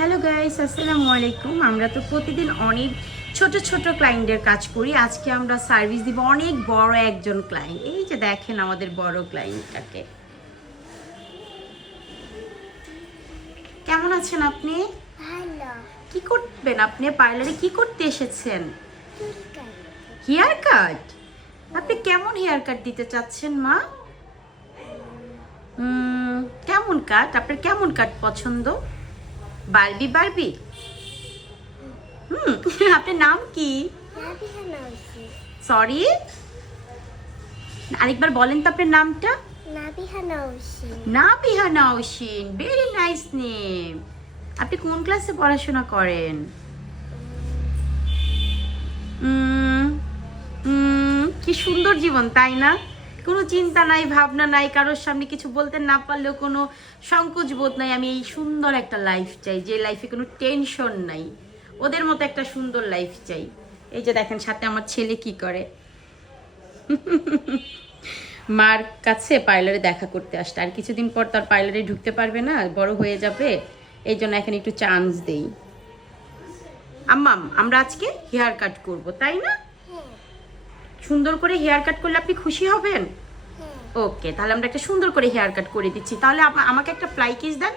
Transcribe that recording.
Hello guys, আসসালামু আলাইকুম। আমরা তো প্রতিদিন অনেক ছোট ছোট ক্লায়েন্টের কাজ করি। আজকে আমরা সার্ভিস দিব অনেক বড় একজন ক্লায়েন্ট। এই যে দেখেন আমাদের বড় ক্লায়েন্টটাকে। কেমন আছেন আপনি? ভালো। কি করবেন আপনি? পার্লারে কি করতে এসেছেন? চুল কাটতে। Hair cut. আপনি কেমন হেয়ার কাট দিতে চাচ্ছেন মা? কেমন কাট? আপনার কেমন কাট পছন্দ? Barbie Barbie? আপনার নাম কি? নাবিহা নওশিন। সরি, আরেকবার বলেন তো আপনার নামটা। Nabiha Nowshin. Nabiha Nowshin, very nice name. আপনি কোন ক্লাসে পড়াশোনা করেন? কি সুন্দর জীবন, তাই না? কোনো চিন্তা নাই, ভাবনা নাই, কারোর সামনে কিছু বলতে না পারলেও কোনো সংকোচ বোধ নাই। আমি এই সুন্দর একটা লাইফ চাই, যে লাইফে কোনো টেনশন নাই। ওদের মতো একটা সুন্দর লাইফ চাই। এই যে দেখেন সাথে আমার ছেলে কি করে। মার কাছে পার্লারে দেখা করতে আসছে। আর কিছুদিন পর তার পার্লারে ঢুকতে পারবে না, বড় হয়ে যাবে। এই জন্য এখন একটু চান্স দেই। আম্মাম, আমরা আজকে হেয়ার কাট করব, তাই না? হ্যাঁ। সুন্দর করে হেয়ার কাট করলে আপনি খুশি হবেন? হ্যাঁ। ওকে, তাহলে আমরা একটা সুন্দর করে হেয়ার কাট করে দিচ্ছি। তাহলে আমাকে একটা ফ্লাই কিস দেন।